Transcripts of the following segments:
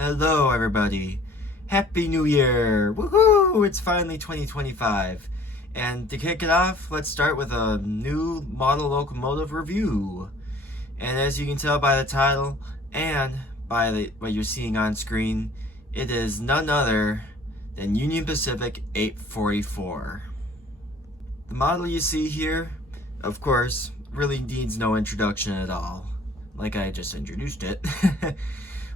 Hello everybody, Happy New Year! Woohoo! It's finally 2025. And to kick it off, let's start with a new model locomotive review. And as you can tell by the title and by what you're seeing on screen, it is none other than Union Pacific 844. The model you see here, of course, really needs no introduction at all, like I just introduced it.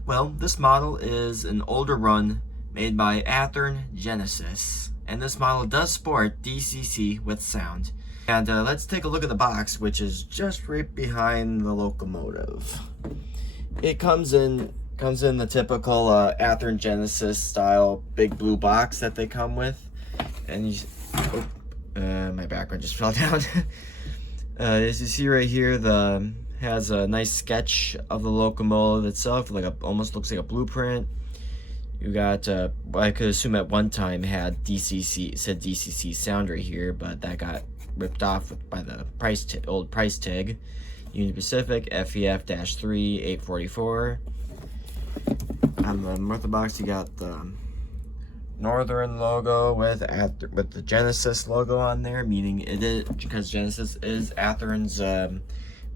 Well, this model is an older run made by Athearn Genesis, and this model does sport DCC with sound. And let's take a look at the box, which is just right behind the locomotive. It comes in the typical Athearn Genesis style big blue box that they come with, and my background just fell down. As you see right here, has a nice sketch of the locomotive itself, almost looks like a blueprint. You got I could assume at one time had DCC sound right here, but that got ripped off by the old price tag. Union Pacific FEF-3 844. On the North box, you got the Northern logo with the Genesis logo on there, meaning it is because Genesis is Athearn's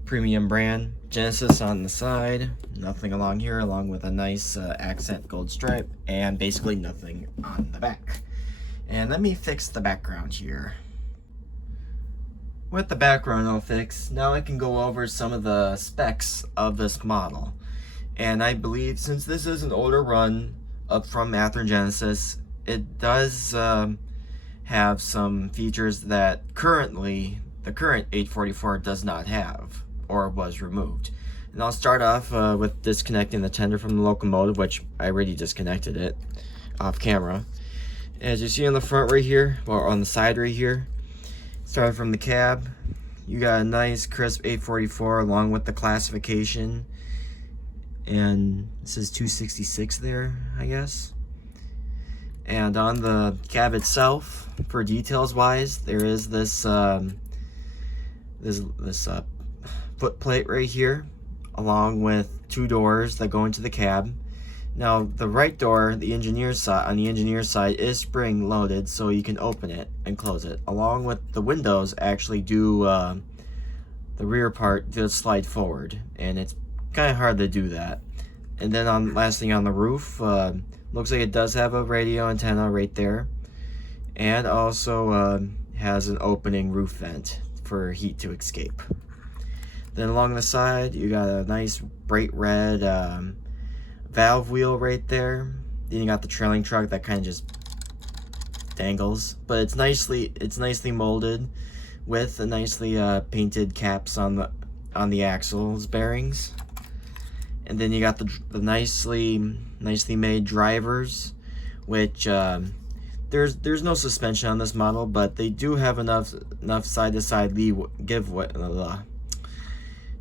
premium brand. Genesis on the side, nothing along here, along with a nice accent gold stripe, and basically nothing on the back. And let me fix the background here. With the background all fixed, now I can go over some of the specs of this model. And I believe, since this is an older run up from Athearn Genesis, it does have some features that the current 844 does not have, or was removed. And I'll start off with disconnecting the tender from the locomotive, which I already disconnected it off camera. As you see on the front right here, or on the side right here, starting from the cab, you got a nice crisp 844 along with the classification, and it says 266 there, I guess. And on the cab itself, for details wise, there is this foot plate right here, along with two doors that go into the cab. Now the right door, on the engineer's side, is spring loaded, so you can open it and close it, along with the windows actually do the rear part does slide forward, and it's kind of hard to do that. And then lastly on the roof, looks like it does have a radio antenna right there, and also has an opening roof vent for heat to escape. Then along the side, you got a nice bright red valve wheel right there. Then you got the trailing truck that kind of just dangles, but it's nicely molded with a nicely painted caps on the axles bearings. And then you got the nicely made drivers, which there's no suspension on this model, but they do have enough side to side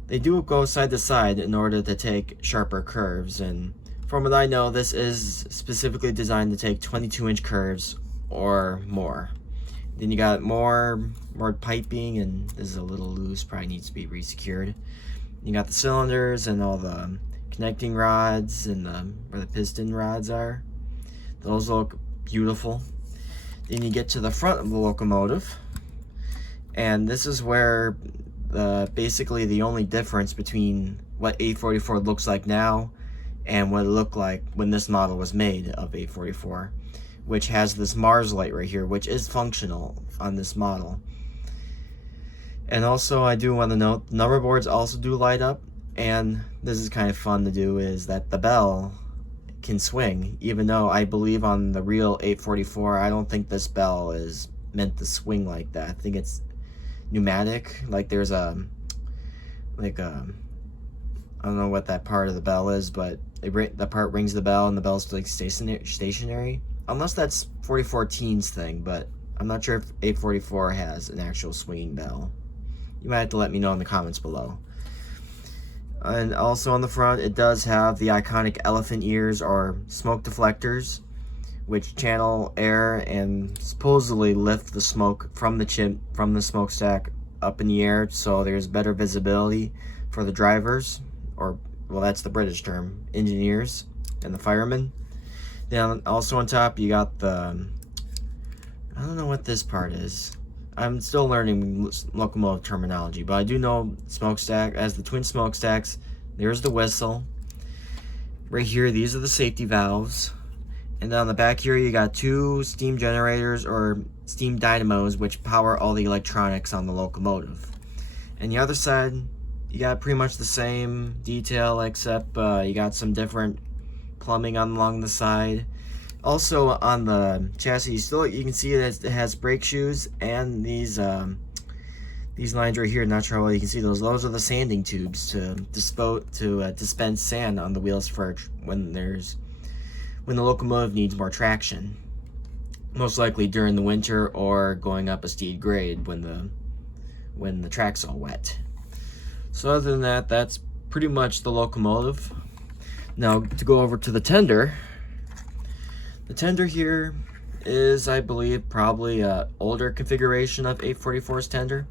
They do go side to side in order to take sharper curves, and from what I know, this is specifically designed to take 22-inch curves or more. Then you got more piping, and this is a little loose, probably needs to be resecured. You got the cylinders and all the connecting rods and where the piston rods are. Those look beautiful. Then you get to the front of the locomotive, and this is where basically the only difference between what 844 looks like now and what it looked like when this model was made of 844, which has this Mars light right here, which is functional on this model. And also, I do want to note, the number boards also do light up, and this is kind of fun to do, is that the bell can swing, even though I believe on the real 844, I don't think this bell is meant to swing like that. I think it's pneumatic, like there's a I don't know what that part of the bell is, but the part rings the bell and the bell's like stationary. Unless that's 44 Teens thing, but I'm not sure if 844 has an actual swinging bell. You might have to let me know in the comments below. And also on the front, it does have the iconic elephant ears or smoke deflectors, which channel air and supposedly lift the smoke from the smokestack up in the air, so there's better visibility for the drivers, or well, that's the British term, engineers and the firemen. Then also on top, you got the, I don't know what this part is. I'm still learning locomotive terminology, but I do know smokestack as the twin smokestacks. There's the whistle. Right here, these are the safety valves. And on the back here, you got two steam generators or steam dynamos, which power all the electronics on the locomotive. And the other side, you got pretty much the same detail, except you got some different plumbing along the side. Also on the chassis, you can see that it has brake shoes, and these lines right here. Not sure how well you can see those. Those are the sanding tubes to dispense sand on the wheels for when the locomotive needs more traction. Most likely during the winter or going up a steep grade when the track's all wet. So other than that, that's pretty much the locomotive. Now to go over to the tender. The tender here is, I believe, probably an older configuration of 844's tender,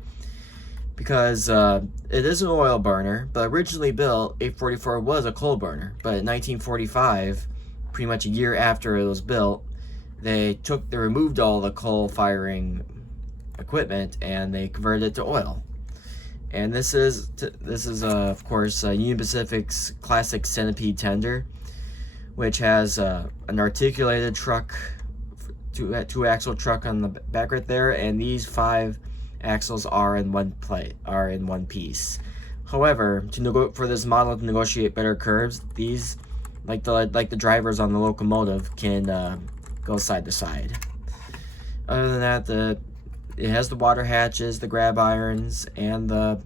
because it is an oil burner, but originally built, 844 was a coal burner. But in 1945, pretty much a year after it was built, they removed all the coal firing equipment and they converted it to oil. And this is of course Union Pacific's classic Centipede tender, which has an articulated truck, two-axle truck on the back right there, and these 5 axles are in one piece. However, for this model to negotiate better curves, these, like the drivers on the locomotive, can go side to side. Other than that, it has the water hatches, the grab irons, and the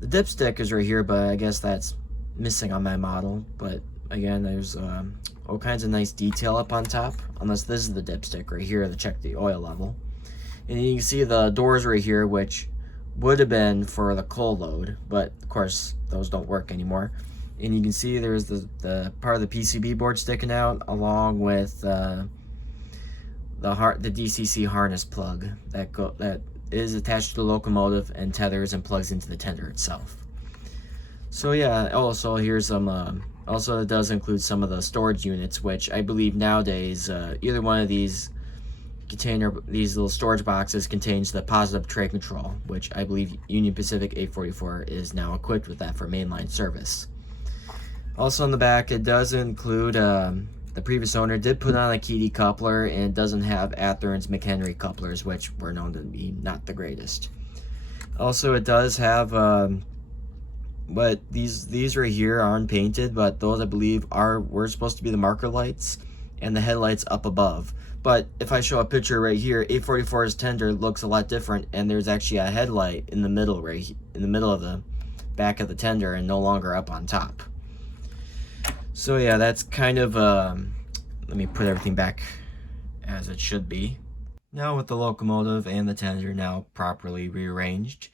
dipstick is right here, but I guess that's missing on my model. But again, there's all kinds of nice detail up on top, unless this is the dipstick right here to check the oil level. And you can see the doors right here, which would have been for the coal load, but of course those don't work anymore. And you can see there's the part of the PCB board sticking out, along with the DCC harness plug that is attached to the locomotive and tethers and plugs into the tender itself. So yeah, also here's some also it does include some of the storage units, which I believe nowadays either one of these little storage boxes contains the positive tray control, which I believe Union Pacific 844 is now equipped with that for mainline service. Also on the back, it does include the previous owner did put on a key decoupler, and it doesn't have Athearn's McHenry couplers, which were known to be not the greatest. Also, it does have but these right here aren't painted, but those I believe were supposed to be the marker lights and the headlights up above. But if I show a picture right here, 844's tender looks a lot different, and there's actually a headlight in the middle, in the middle of the back of the tender, and no longer up on top. So yeah, that's kind of let me put everything back as it should be. Now with the locomotive and the tender now properly rearranged,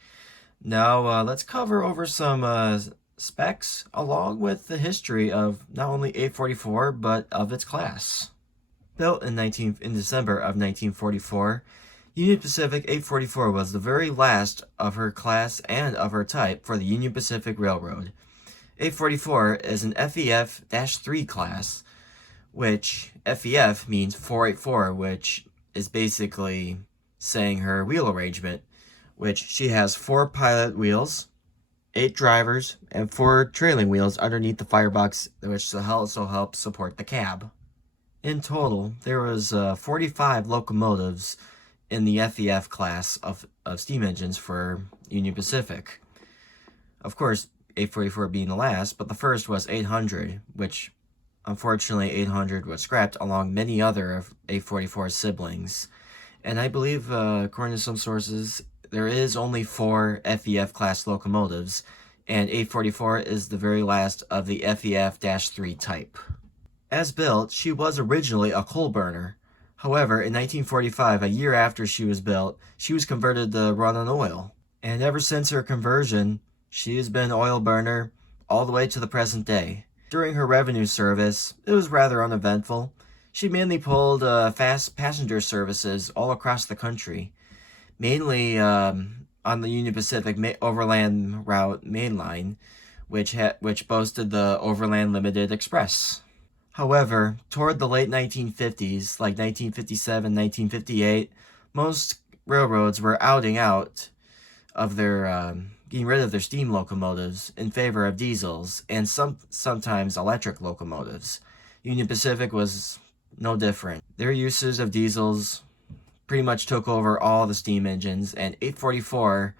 now let's cover over some specs along with the history of not only 844 but of its class. Built in December of 1944, Union Pacific 844 was the very last of her class and of her type for the Union Pacific Railroad. 844 is an FEF-3 class, which FEF means 484, which is basically saying her wheel arrangement, which she has 4 pilot wheels, 8 drivers, and 4 trailing wheels underneath the firebox, which also helps support the cab. In total, there was 45 locomotives in the FEF class of steam engines for Union Pacific. Of course, 844 being the last, but the first was 800, which unfortunately 800 was scrapped along many other of 844's siblings. And I believe, according to some sources, there is only 4 FEF class locomotives and 844 is the very last of the FEF-3 type. As built, she was originally a coal burner. However, in 1945, a year after she was built, she was converted to run on oil. And ever since her conversion, she has been an oil burner all the way to the present day. During her revenue service, it was rather uneventful. She mainly pulled fast passenger services all across the country, mainly on the Union Pacific Overland Route mainline, which boasted the Overland Limited Express. However, toward the late 1950s, like 1957, 1958, most railroads were outing out of their getting rid of their steam locomotives in favor of diesels and sometimes electric locomotives. Union Pacific was no different. Their uses of diesels pretty much took over all the steam engines, and 844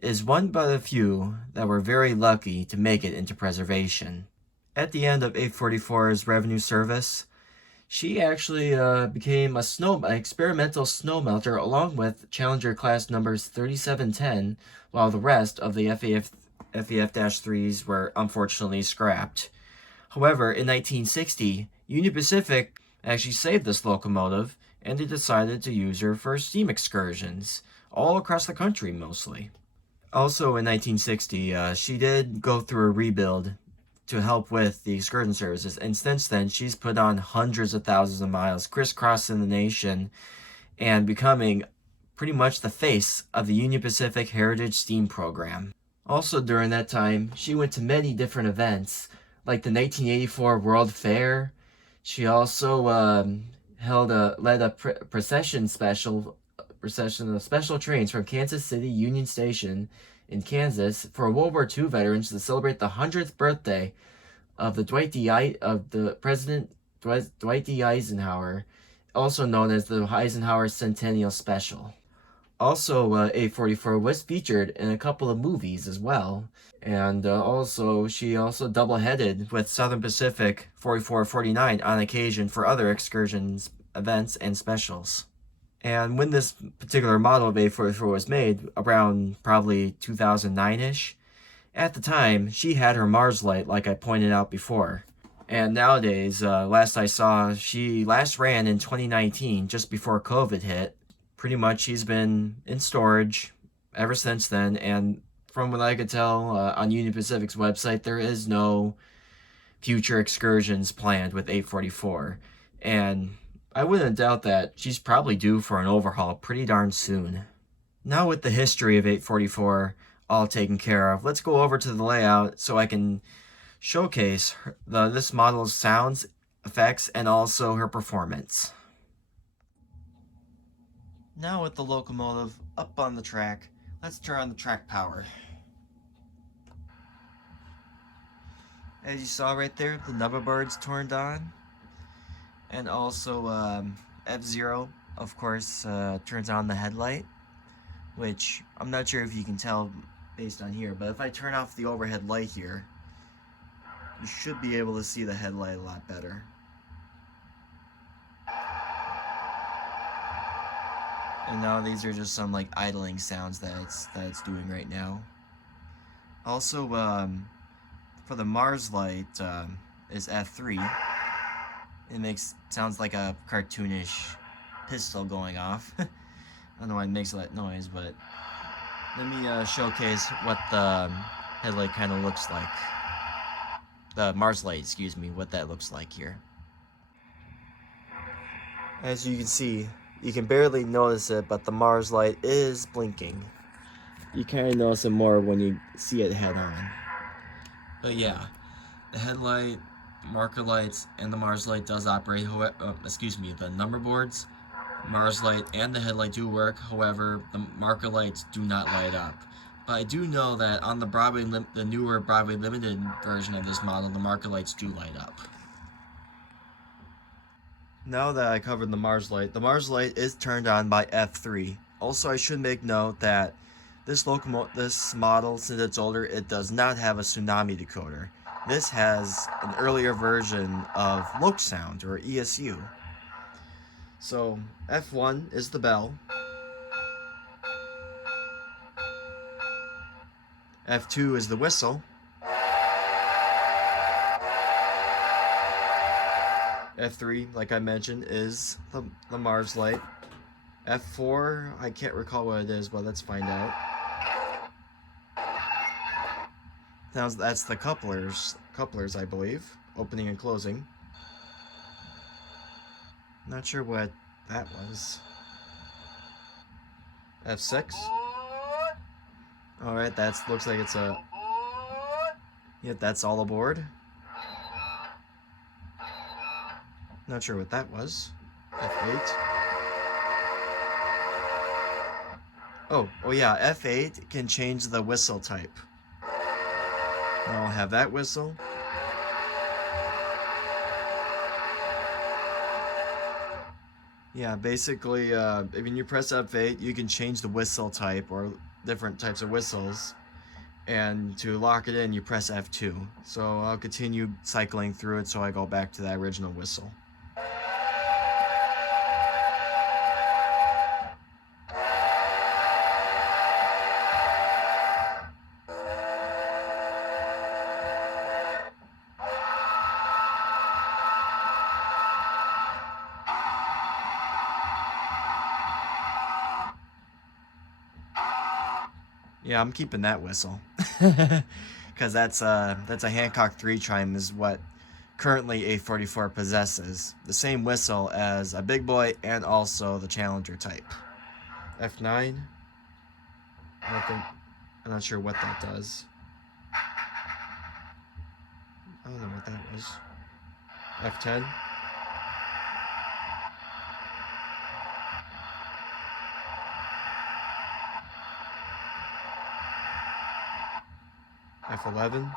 is one but a few that were very lucky to make it into preservation. At the end of 844's revenue service, she actually became an experimental snow melter along with Challenger class numbers 3710, while the rest of the FEF-3s were unfortunately scrapped. However, in 1960, Union Pacific actually saved this locomotive, and they decided to use her for steam excursions, all across the country mostly. Also in 1960, she did go through a rebuild to help with the excursion services, and since then she's put on hundreds of thousands of miles, crisscrossing the nation and becoming pretty much the face of the Union Pacific Heritage Steam Program. Also during that time, she went to many different events, like the 1984 World Fair. She also led a procession of special trains from Kansas City Union Station in Kansas for World War II veterans to celebrate the 100th birthday of the President Dwight D. Eisenhower, also known as the Eisenhower Centennial Special. Also, 844 was featured in a couple of movies as well, and she also double-headed with Southern Pacific 4449 on occasion for other excursions, events, and specials. And when this particular model of 844 was made, around probably 2009-ish, at the time, she had her Mars light, like I pointed out before. And nowadays, last I saw, she last ran in 2019, just before COVID hit. Pretty much she's been in storage ever since then, and from what I could tell on Union Pacific's website, there is no future excursions planned with 844. And I wouldn't doubt that she's probably due for an overhaul pretty darn soon. Now with the history of 844 all taken care of, let's go over to the layout so I can showcase this model's sounds, effects, and also her performance. Now with the locomotive up on the track, let's turn on the track power. As you saw right there, the number board's turned on. And also F0, of course, turns on the headlight, which I'm not sure if you can tell based on here, but if I turn off the overhead light here, you should be able to see the headlight a lot better. And now these are just some like idling sounds that it's doing right now. Also, for the Mars light is F3. It sounds like a cartoonish pistol going off. I don't know why it makes that noise, but let me showcase what the headlight kind of looks like. The Mars light, excuse me, what that looks like here. As you can see, you can barely notice it, but the Mars light is blinking. You kind of notice it more when you see it head on. But yeah, the headlight, marker lights, and the Mars light does operate, the number boards, Mars light, and the headlight do work. However, the marker lights do not light up. But I do know that on the newer Broadway Limited version of this model, the marker lights do light up. Now that I covered the Mars light is turned on by F3. Also, I should make note that this model, since it's older, it does not have a tsunami decoder. This has an earlier version of Loc Sound, or ESU. So, F1 is the bell. F2 is the whistle. F3, like I mentioned, is the Mars light. F4, I can't recall what it is, but let's find out. That's the couplers, I believe, opening and closing. Not sure what that was. F6. All right, looks like it's a. Yep, that's all aboard. Not sure what that was. F8. Oh yeah, F8 can change the whistle type. Now I'll have that whistle. Yeah, basically, when you press F8, you can change the whistle type or different types of whistles. And to lock it in, you press F2. So I'll continue cycling through it so I go back to that original whistle. Yeah, I'm keeping that whistle. Because that's a Hancock 3 chime is what currently a 44 possesses. The same whistle as a big boy and also the Challenger type. F9. I'm not sure what that does. I don't know what that was. F10. F11.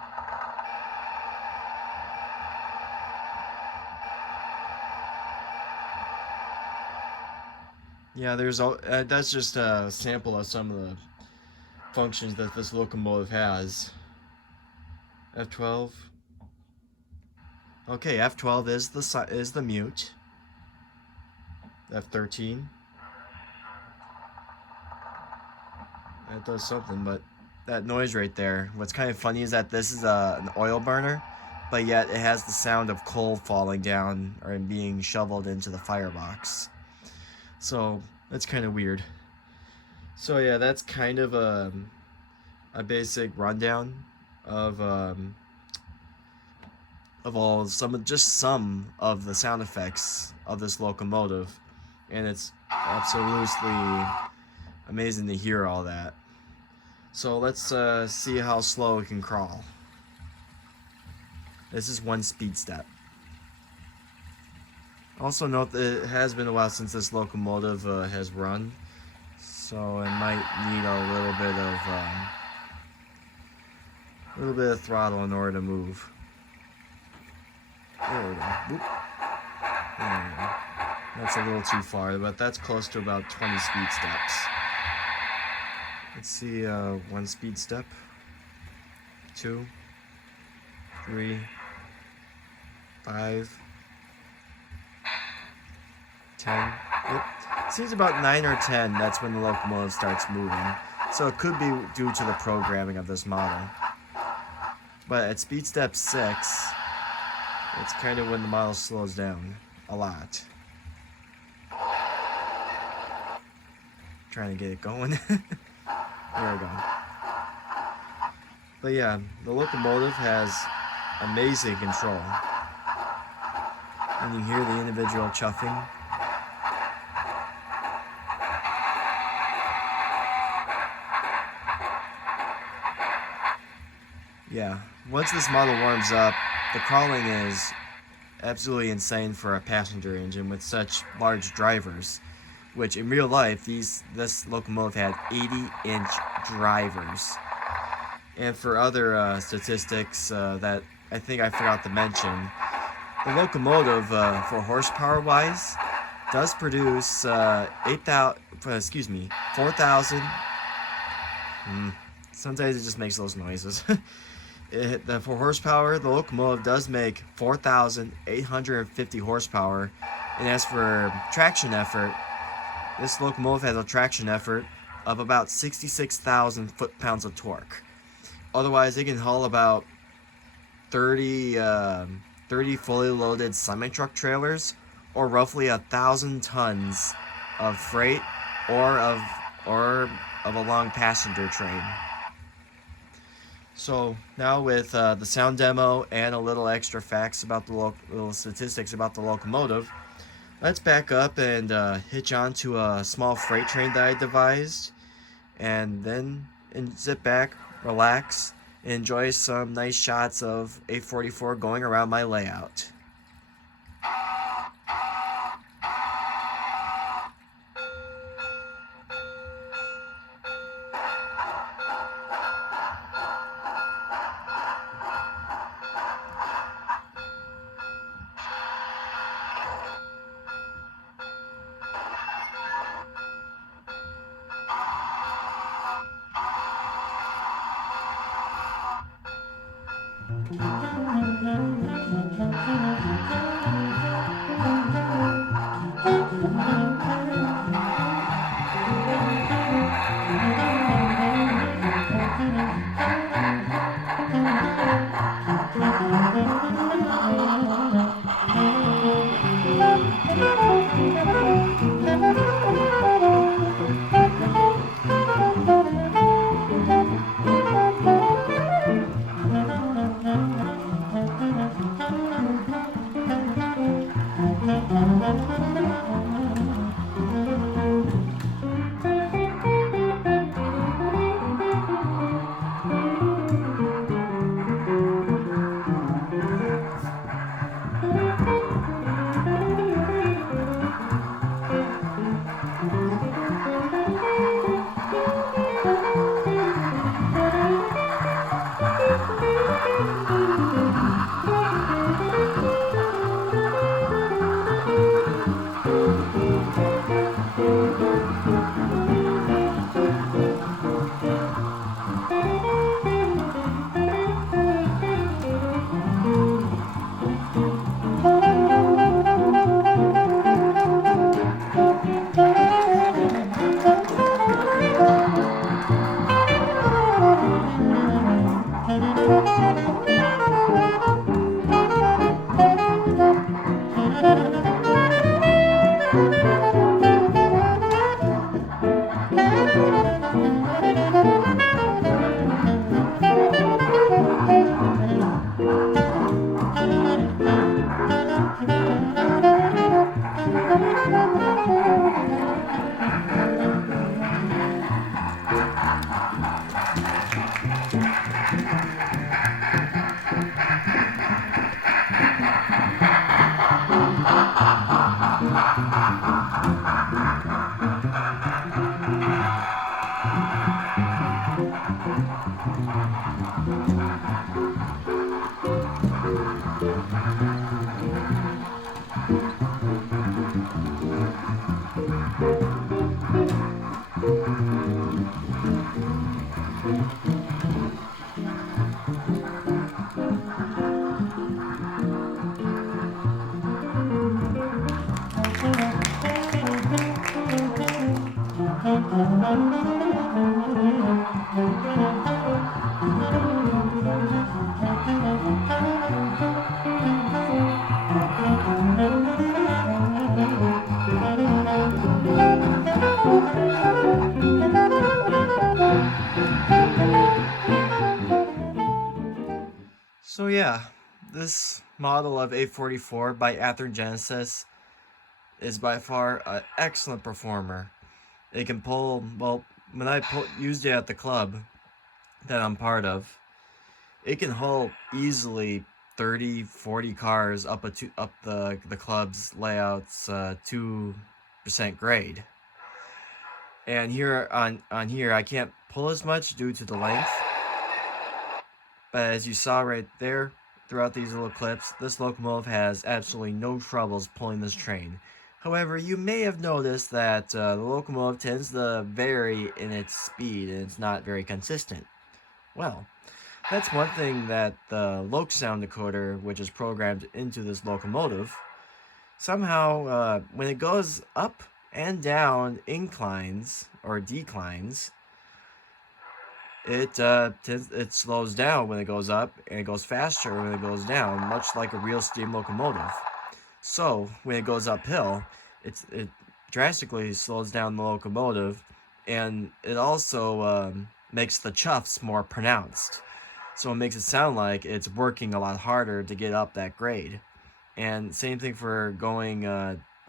Yeah, that's just a sample of some of the functions that this locomotive has. F12. Okay, F12 is the mute. F13. That does something, but that noise right there. What's kind of funny is that this is an oil burner, but yet it has the sound of coal falling down or being shoveled into the firebox. So that's kind of weird. So yeah, that's kind of a basic rundown of some of the sound effects of this locomotive, and it's absolutely amazing to hear all that. So let's see how slow it can crawl. This is 1 speed step. Also note that it has been a while since this locomotive has run, so it might need a little bit of throttle in order to move. There we go. Whoop. There we go. That's a little too far, but that's close to about 20 speed steps. Let's see, 1 speed step, 2, 3, 5, 10. Yep. It seems about 9 or 10, that's when the locomotive starts moving. So it could be due to the programming of this model. But at speed step 6, it's kind of when the model slows down a lot. Trying to get it going. There we go. But yeah, the locomotive has amazing control. And you hear the individual chuffing. Yeah, once this model warms up, the crawling is absolutely insane for a passenger engine with such large drivers, which in real life, this locomotive had 80-inch drivers. And for other statistics that I think I forgot to mention, the locomotive, for horsepower-wise, does produce 4,000. Sometimes it just makes those noises. For horsepower, the locomotive does make 4,850 horsepower. And as for traction effort, this locomotive has a traction effort of about 66,000 foot-pounds of torque, Otherwise, it can haul about 30, 30 fully loaded semi-truck trailers, or roughly 1,000 tons of freight, or of a long passenger train. So now with the sound demo and a little extra facts about the little statistics about the locomotive, let's back up and hitch on to a small freight train that I devised, and then sit back, relax, and enjoy some nice shots of 844 going around my layout. So yeah, this model of 844 by Athearn Genesis is by far an excellent performer. It can pull, well, when used it at the club that I'm part of, it can haul easily 30, 40 cars up the club's layout's 2% grade. And here on here, I can't pull as much due to the length. But as you saw right there, throughout these little clips, this locomotive has absolutely no troubles pulling this train. However, you may have noticed that the locomotive tends to vary in its speed, and it's not very consistent. Well, that's one thing that the Loc sound decoder, which is programmed into this locomotive, somehow, when it goes up and down inclines or declines, it slows down when it goes up, and it goes faster when it goes down, much like a real steam locomotive. So when it goes uphill, it drastically slows down the locomotive, and it also makes the chuffs more pronounced. So it makes it sound like it's working a lot harder to get up that grade. And same thing for going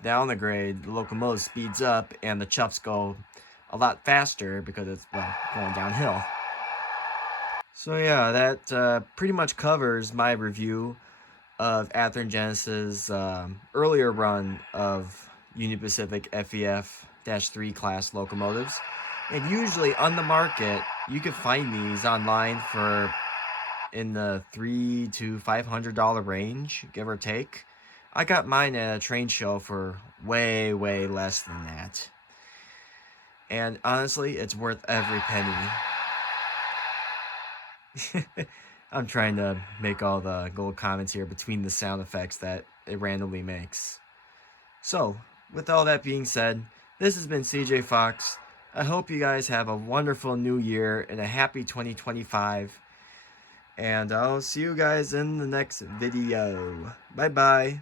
down the grade. The locomotive speeds up, and the chuffs go a lot faster because it's going downhill. So yeah, that pretty much covers my review of Athearn Genesis' earlier run of Union Pacific FEF-3 class locomotives. And usually on the market, you can find these online for in the $300 to $500 range, give or take. I got mine at a train show for way less than that. And honestly, it's worth every penny. I'm trying to make all the little comments here between the sound effects that it randomly makes. So, with all that being said, this has been CJ Fox. I hope you guys have a wonderful new year and a happy 2025. And I'll see you guys in the next video. Bye bye.